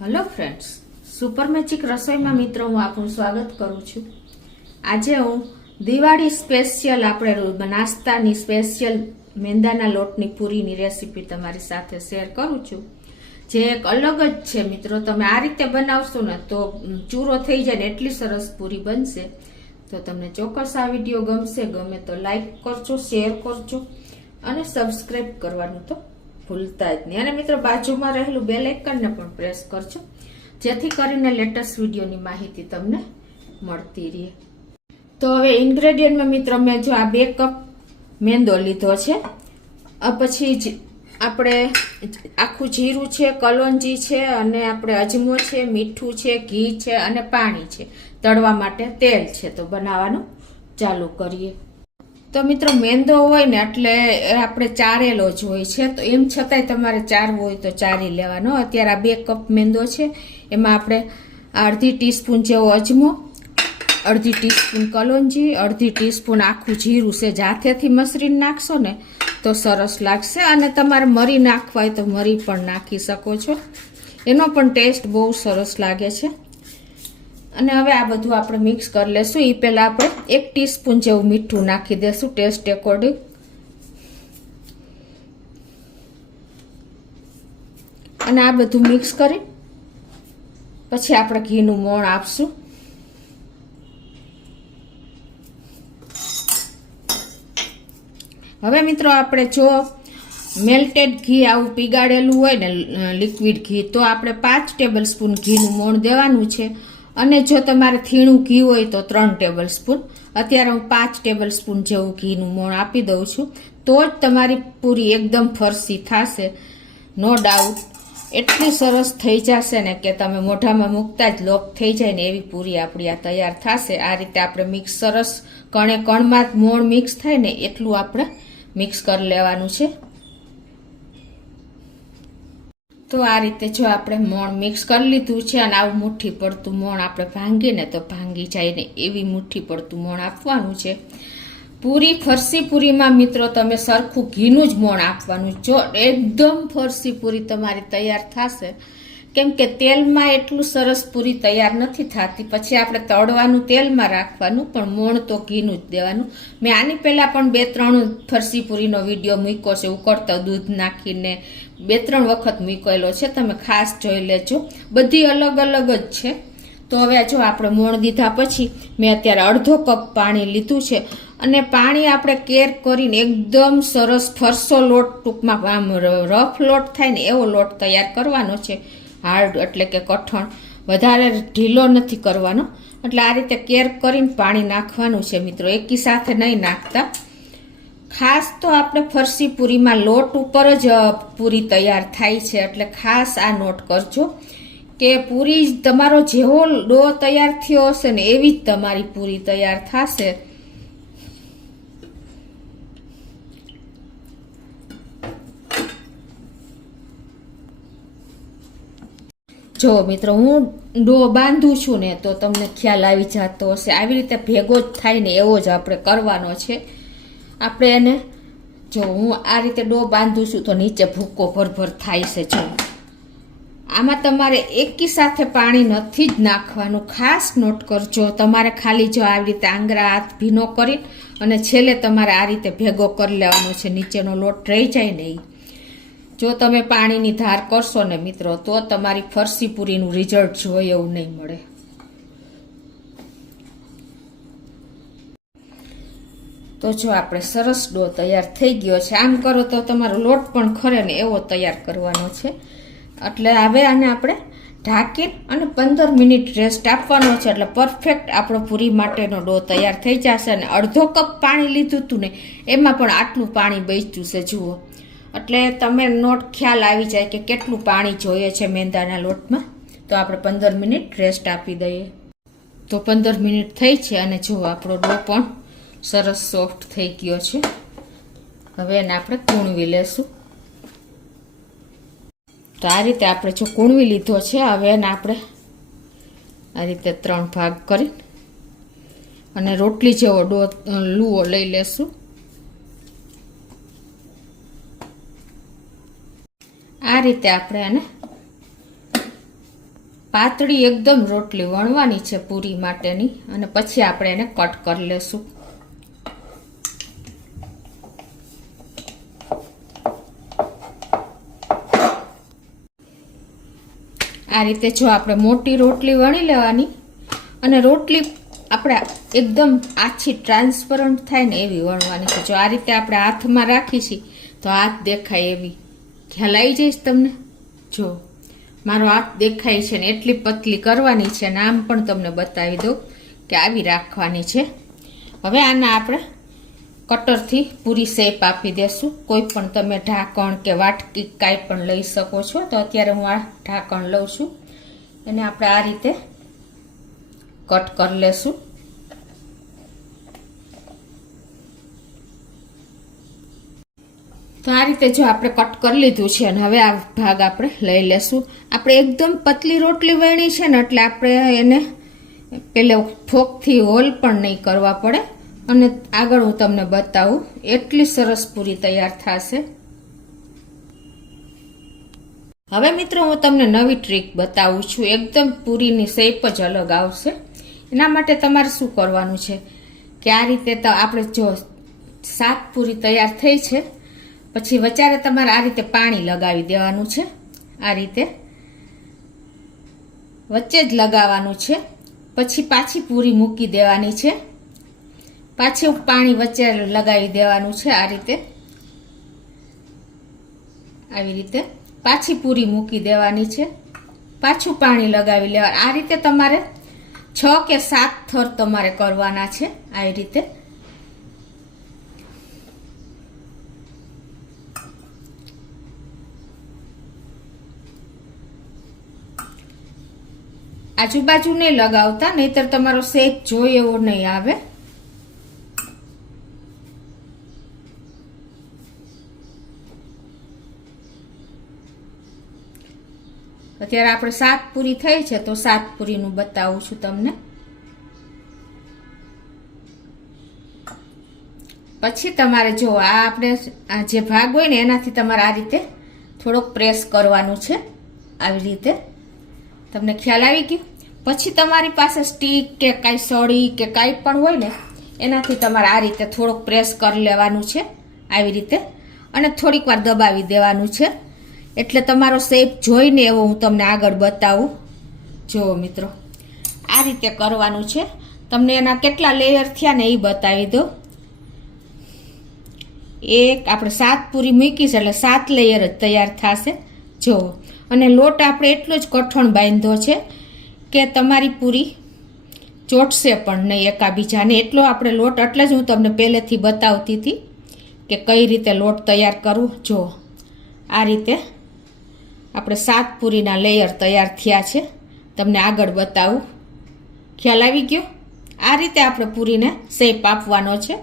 Hello friends, super magic રસોઈમાં મિત્રો હું આપનું સ્વાગત કરું છું। આજે હું દિવાળી સ્પેશિયલ આપણે નાસ્તાની સ્પેશિયલ મેંદાના લોટની પૂરીની રેસીપી તમારી સાથે શેર કરું છું, જે એક અલગ જ છે મિત્રો। તમે આ રીતે બનાવશો ને તો ચૂરો થઈ જાય ને એટલી સરસ પૂરી બનશે। તો તમને ચોક્કસ આ વિડીયો ગમશે, ગમે તો લાઈક કરજો, શેર કરજો અને સબસ્ક્રાઈબ કરવાનું તો ભૂલતા જ નહીં। અને મિત્રો બાજુમાં રહેલું બેલ આઇકનને પણ પ્રેસ કરજો, જેથી કરીને લેટેસ્ટ વિડીયોની માહિતી તમને મળતી રહે। તો હવે ઇન્ગ્રેડિયન્ટમાં મિત્રો મેં જો આ 2 કપ મેંદો લીધો છે, પછી આપણે આખું જીરું છે, કલોંજી છે, અને આપણે અજમો છે, મીઠું છે, ઘી છે અને પાણી છે, તળવા માટે તેલ છે। તો બનાવવાનું ચાલુ કરીએ। તો મિત્રો મેંદો હોય ને એટલે આપણે ચારેલો જ હોય છે, તો એમ છતાંય તમારે ચારવો હોય તો ચારી લેવાનો। અત્યારે આ 2 કપ મેંદો છે, એમાં આપણે અડધી ટીસ્પૂન જેવો અજમો, અડધી ટીસ્પૂન કલોંજી, અડધી ટીસ્પૂન આખું જીરું છે, જાથેથી મસરીને નાખશો ને તો સરસ લાગશે। અને તમારે મરી નાખવા હોય તો મરી પણ નાખી શકો છો, એનો પણ ટેસ્ટ બહુ સરસ લાગે છે। અને હવે આ બધું આપણે મિક્સ કરી લેશું। એ પહેલા આપણે 1 ટીસ્પૂન જેવું મીઠું નાખી દેશું ટેસ્ટ એકોર્ડિંગ, અને આ બધું મિક્સ કરી પછી આપણે ઘીનું મોણ આપશું। હવે મિત્રો આપણે જો મેલ્ટેડ ઘી આવું પીગાડેલું હોય ને લિક્વિડ ઘી, તો આપણે 5 ટેબલ સ્પૂન ઘીનું મોણ દેવાનું છે। અને જો તમારે થીણું ઘી હોય તો 3 ટેબલ સ્પૂન। અત્યારે હું 5 ટેબલ સ્પૂન જેવું ઘીનું મોણ આપી દઉં છું, તો જ તમારી પૂરી એકદમ ફરસી થશે, નો ડાઉટ। એટલી સરસ થઈ જશે ને કે તમે મોઢામાં મૂકતા જ લોક થઈ જાય ને એવી પૂરી આપણી આ તૈયાર થશે। આ રીતે આપણે મિક્સ સરસ કણે કણમાં મોણ મિક્સ થાય ને એટલું આપણે મિક્સ કરી લેવાનું છે। તો આ રીતે જો આપણે મોણ મિક્સ કરી લીધું છે, અને આવું મુઠ્ઠી પડતું મોણ આપણે ભાંગીને તો ભાંગી જાય ને એવી મુઠ્ઠી પડતું મોણ આપવાનું છે। પૂરી ફરસી પૂરીમાં મિત્રો તમે સરખું ઘીનું જ મોણ આપવાનું। જો એકદમ ફરસી પૂરી તમારી તૈયાર થશે, કેમ કે તેલમાં એટલું સરસ પૂરી તૈયાર નથી થતી, પછી આપણે તળવાનું તેલમાં રાખવાનું, પણ મોણ તો ઘીનું જ દેવાનું। મેં આની પહેલાં પણ 2-3 ફરસી પૂરીનો વિડીયો મૂક્યો છે, ઉકળતા દૂધ નાખીને 2-3 વખત મૂકેલો છે, તમે ખાસ જોઈ લેજો, બધી અલગ અલગ જ છે। તો હવે જો આપણે મોણ દીધા પછી મેં અત્યારે અડધો કપ પાણી લીધું છે, અને પાણી આપણે કેર કરીને એકદમ સરસ ફરસો લોટ, ટૂંકમાં આમ રફ લોટ થાય ને એવો લોટ તૈયાર કરવાનો છે। હાર્ડ એટલે કે કઠણ, વધારે ઢીલો નથી કરવાનો। એટલે આ રીતે કેર કરીને પાણી નાખવાનું છે મિત્રો, એકી સાથે નહીં નાખતા। ખાસ તો આપણે ફરસી પૂરીમાં લોટ ઉપર જ પૂરી તૈયાર થાય છે, એટલે ખાસ આ નોટ કરજો કે પૂરી તમારો જેવો ડો તૈયાર થયો હશે ને એવી જ તમારી પૂરી તૈયાર થશે। જો મિત્રો હું ડો બાંધું છું ને તો તમને ખ્યાલ આવી જતો હશે, આવી રીતે ભેગો જ થાય ને એવો જ આપણે કરવાનો છે। આપણે એને જો હું આ રીતે ડો બાંધું છું તો નીચે ભૂકો ભરભર થાય છે। જો આમાં તમારે એકી સાથે પાણી નથી જ નાખવાનું, ખાસ નોટ કરજો। તમારે ખાલી જો આવી રીતે આંગળા હાથ ભીનો કરી અને છેલ્લે તમારે આ રીતે ભેગો કરી લેવાનો છે, નીચેનો લોટ રહી જાય ને એ। જો તમે પાણીની ધાર કરશો ને મિત્રો તો તમારી ફરસી પૂરીનું રિઝલ્ટ જોઈએ એવું નહીં મળે। તો જો આપણે સરસ ડો તૈયાર થઈ ગયો છે, આમ કરો તો તમારો લોટ પણ ખરે ને એવો તૈયાર કરવાનો છે। એટલે હવે આને આપણે ઢાંકી અને 15 મિનિટ રેસ્ટ આપવાનો છે, એટલે પરફેક્ટ આપણો પૂરી માટેનો ડો તૈયાર થઈ જશે। અને અડધો કપ પાણી લીધું હતું ને એમાં પણ આટલું પાણી બચ્યું છે, જુઓ। એટલે તમે નોટ ખ્યાલ આવી જાય કે કેટલું પાણી જોઈએ છે મેંદાના લોટમાં। તો આપણે 15 મિનિટ રેસ્ટ આપી દઈએ। તો 15 મિનિટ થઈ છે, અને જો આપણો ડો પણ સરસ સોફ્ટ થઈ ગયો છે। હવે એને આપણે કૂણવી લેશું। તો આ રીતે આપણે જો કૂણવી લીધો છે, હવે એને આપણે આ રીતે 3 ભાગ કરી અને રોટલી જેવો ડો લુઓ લઈ લેશું। આ રીતે આપણે આને પાતળી એકદમ રોટલી વણવાની છે પૂરી માટેની, અને પછી આપણે એને કટ કરી લેશું. આ રીતે જો આપણે મોટી રોટલી વણી લેવાની, અને રોટલી આપણે એકદમ આછી ટ્રાન્સપરન્ટ થાય ને એવી વણવાની છે. જો આ રીતે આપણે હાથમાં રાખી છીએ તો હાથ દેખાય એવી. ખ્યાલ આવી જઈશ તમને? જો મારો હાથ દેખાય છે ને એટલી પતલી કરવાની છે, અને આમ પણ તમને બતાવી દઉં કે આવી રાખવાની છે. હવે આના આપણે કટરથી પૂરી શેપ આપી દેશું. કોઈ પણ તમે ઢાંકણ કે વાટકી કાંઈ પણ લઈ શકો છો. તો અત્યારે હું આ ઢાંકણ લઉં છું, એને આપણે આ રીતે કટ કરી લેશું. તો આ રીતે જો આપણે કટ કરી લીધું છે, અને હવે આ ભાગ આપણે લઈ લેશું. આપણે એકદમ પતલી રોટલી વણી છે ને, એટલે આપણે એને પેલે ફોકથી હોલ પણ નહીં કરવા પડે. અને આગળ હું તમને બતાવું, એટલી સરસ પૂરી તૈયાર થશે. હવે મિત્રો હું તમને નવી ટ્રીક બતાવું છું. એકદમ પૂરીની શેપ જ અલગ આવશે. એના માટે તમારે શું કરવાનું છે કે આ રીતે તો આપણે જો 7 પૂરી તૈયાર થઈ છે, પછી વચારે તમારે આ રીતે પાણી લગાવી દેવાનું છે. આ રીતે વચ્ચે જ લગાવવાનું છે. પછી પાછી પૂરી મૂકી દેવાની છે. પાછું પાણી વચ્ચે લગાવી દેવાનું છે. આ રીતે આવી રીતે પાછી પૂરી મૂકી દેવાની છે. પાછું પાણી લગાવી લેવાનું. આ રીતે તમારે 6 કે 7 થર તમારે કરવાના છે. આવી રીતે આજુબાજુ નહીં લગાવતા, નહીતર તમારો શેપ જોઈએ એવો નહીં આવે. અત્યારે આપણે 7 પૂરી થઈ છે, તો 7 પૂરીનું બતાવું છું તમને. પછી તમારે જો આ આપણે આ જે ભાગ હોય ને એનાથી તમારે આ રીતે થોડોક પ્રેસ કરવાનું છે. આવી રીતે તમને ખ્યાલ આવી ગયો? પછી તમારી પાસે સ્ટીક કે કાંઈ સળી કે કાંઈ પણ હોય ને એનાથી તમારે આ રીતે થોડોક પ્રેસ કરી લેવાનું છે. આવી રીતે, અને થોડીક વાર દબાવી દેવાનું છે. એટલે તમારો શેપ જોઈને એવો હું તમને આગળ બતાવું. જુઓ મિત્રો, આ રીતે કરવાનું છે. તમને એના કેટલા લેયર થયા ને એ બતાવી દો. એક આપણે 7 પૂરી મૂકી છે એટલે 7 લેયર જ તૈયાર થશે. જુઓ, અને લોટ આપણે એટલો જ કઠણ બાંધ્યો છે કે તમારી પૂરી ચોટશે પણ નહીં એકાબીજાને. એટલો આપણે લોટ, એટલે જ હું તમને પહેલેથી બતાવતી હતી કે કઈ રીતે લોટ તૈયાર કરવું. જો આ રીતે આપણે 7 પૂરીના લેયર તૈયાર થયા છે. તમને આગળ બતાવું. ખ્યાલ આવી ગયો? આ રીતે આપણે પૂરીને શેપ આપવાનો છે.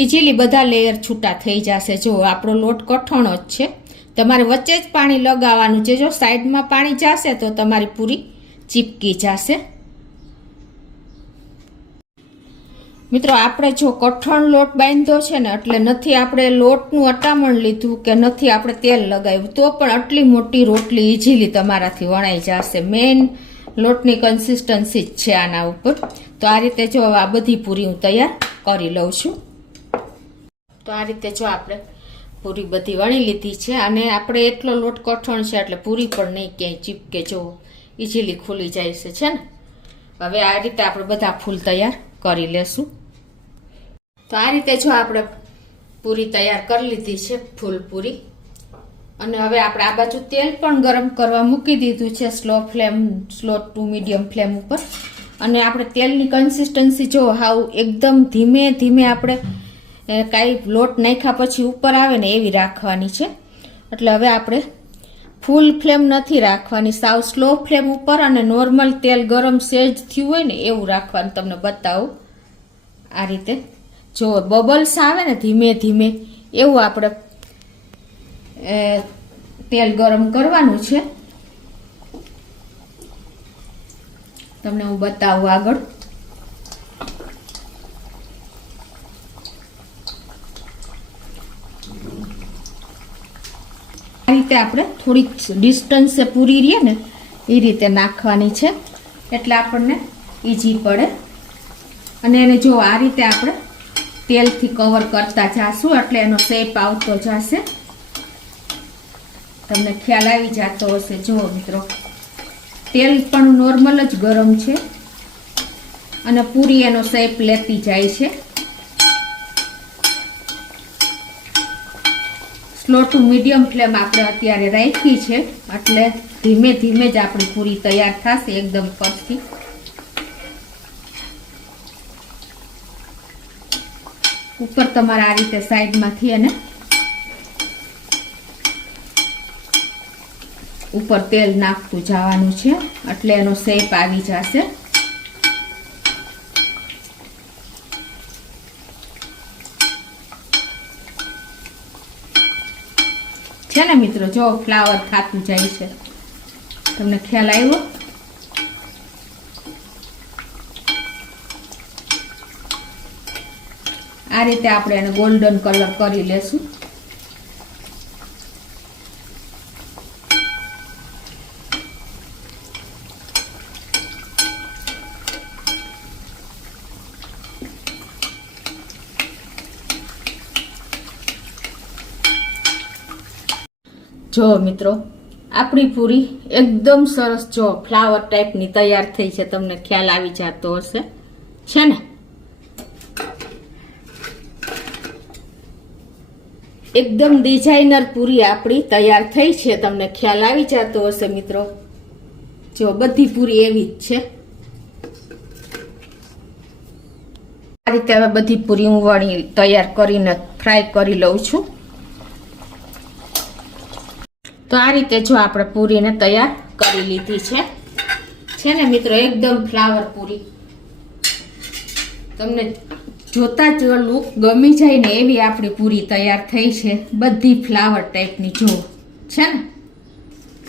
ઇઝીલી બધા લેયર છૂટા થઈ જશે. જો આપણો લોટ કઠણો જ છે. તમારે વચ્ચે જ પાણી લગાવવાનું છે. જો સાઈડમાં પાણી જશે તો તમારી પૂરી ચીપકી જશે. મિત્રો આપણે જો કઠણ લોટ બાંધ્યો છે ને, એટલે નથી આપણે લોટનું અટામણ લીધું કે નથી આપણે તેલ લગાવ્યું, તો પણ આટલી મોટી રોટલી ઇઝીલી તમારાથી વણાઈ જશે. મેઇન લોટની કન્સિસ્ટન્સી જ છે આના ઉપર. તો આ રીતે જો આ બધી પૂરી હું તૈયાર કરી લઉં છું. તો આ રીતે જો આપણે પૂરી બધી વણી લીધી છે, અને આપણે એટલો લોટ કઠણ છે એટલે પૂરી પણ નહીં ક્યાંય ચીપકે. જો ઇઝીલી ખુલી જાય છે ને. હવે આ રીતે આપણે બધા ફૂલ તૈયાર કરી લેશું. તો આ રીતે જો આપણે પૂરી તૈયાર કરી લીધી છે, ફૂલ પૂરી. અને હવે આપણે આ બાજુ તેલ પણ ગરમ કરવા મૂકી દીધું છે, સ્લો ટુ મીડિયમ ફ્લેમ ઉપર. અને આપણે તેલની કન્સિસ્ટન્સી જો હાવ એકદમ ધીમે ધીમે આપણે કાંઈ લોટ નાખ્યા પછી ઉપર આવે ને એવી રાખવાની છે. એટલે હવે આપણે ફૂલ ફ્લેમ નથી રાખવાની, સાવ સ્લો ફ્લેમ ઉપર, અને નોર્મલ તેલ ગરમ સેજ થયું હોય ને એવું રાખવાનું. તમને બતાવું. આ રીતે જો બબલ્સ આવે ને ધીમે ધીમે એવું આપણે તેલ ગરમ કરવાનું છે. તમને હું બતાવું આગળ. આ રીતે આપણે થોડીક ડિસ્ટન્સે પૂરી રહીએ ને એ રીતે નાખવાની છે, એટલે આપણને ઈઝી પડે. અને એને જો આ રીતે આપણે તેલથી કવર કરતા જાશું એટલે એનો શેપ આવતો જશે. તમને ખ્યાલ આવી જતો હશે. જુઓ મિત્રો, તેલ પણ નોર્મલ જ ગરમ છે અને પૂરી એનો શેપ લેતી જાય છે. સ્લો ટુ મીડિયમ ફ્લેમ આપણે અત્યારે રાખી છે, એટલે ધીમે ધીમે જ આપણી પૂરી તૈયાર થશે એકદમ પરથી. ઉપર તમારે આ રીતે સાઈડમાંથી અને ઉપર તેલ નાખતું જવાનું છે, એટલે એનો શેપ આવી જશે. છે ને મિત્રો, જો ફ્લાવર ખાતું જાય છે, તમને ખ્યાલ આવ્યો? આ રીતે આપણે એને ગોલ્ડન કલર કરી લેશું. જો મિત્રો, આપણી પૂરી એકદમ સરસ જો ફ્લાવર ટાઈપની તૈયાર થઈ છે. તમને ખ્યાલ આવી જતો હશે, છે ને? એકદમ ડિઝાઇનર પૂરી આપણી તૈયાર થઈ છે. તમને ખ્યાલ આવી જતો હશે મિત્રો. જો બધી પૂરી એવી જ છે. આ રીતે હવે બધી પૂરી હું વળી તૈયાર કરીને ફ્રાય કરી લઉં છું. તો આ રીતે જો આપણે પૂરીને તૈયાર કરી લીધી છે ને મિત્રો, એકદમ ફ્લાવર પૂરી. તમને જોતા જ લુક ગમી જાય ને એવી આપણી પૂરી તૈયાર થઈ છે, બધી ફ્લાવર ટાઈપની. જો છે ને,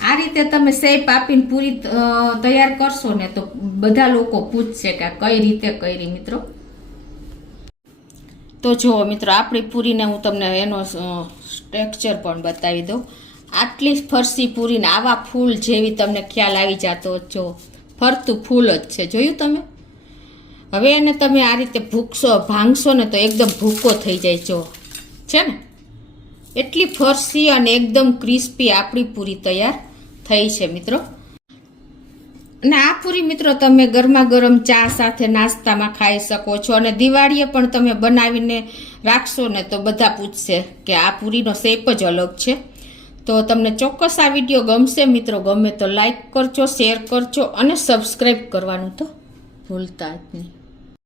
આ રીતે તમે શેપ આપીને પૂરી તૈયાર કરશો ને તો બધા લોકો પૂછશે કે આ કઈ રીતે કરી મિત્રો. તો જુઓ મિત્રો, આપણી પૂરીને હું તમને એનો ટેક્સચર પણ બતાવી દઉં. આટલી ફરસી પૂરીને આવા ફૂલ જેવી તમને ખ્યાલ આવી જતો. જો ફરતું ફૂલ જ છે, જોયું તમે? હવે એને તમે આ રીતે ભાંગશો ને તો એકદમ ભૂકો થઈ જાય. જો છે ને, એટલી ફરસી અને એકદમ ક્રિસ્પી આપણી પૂરી તૈયાર થઈ છે મિત્રો. અને આ પૂરી મિત્રો તમે ગરમા ગરમ ચા સાથે નાસ્તામાં ખાઈ શકો છો, અને દિવાળીએ પણ તમે બનાવીને રાખશો ને તો બધા પૂછશે કે આ પૂરીનો શેપ જ અલગ છે. તો તમને ચોક્કસ આ વિડીયો ગમશે મિત્રો. ગમે તો લાઈક કરજો, શેર કરજો અને સબસ્ક્રાઈબ કરવાનું તો ભૂલતા જ નહીં.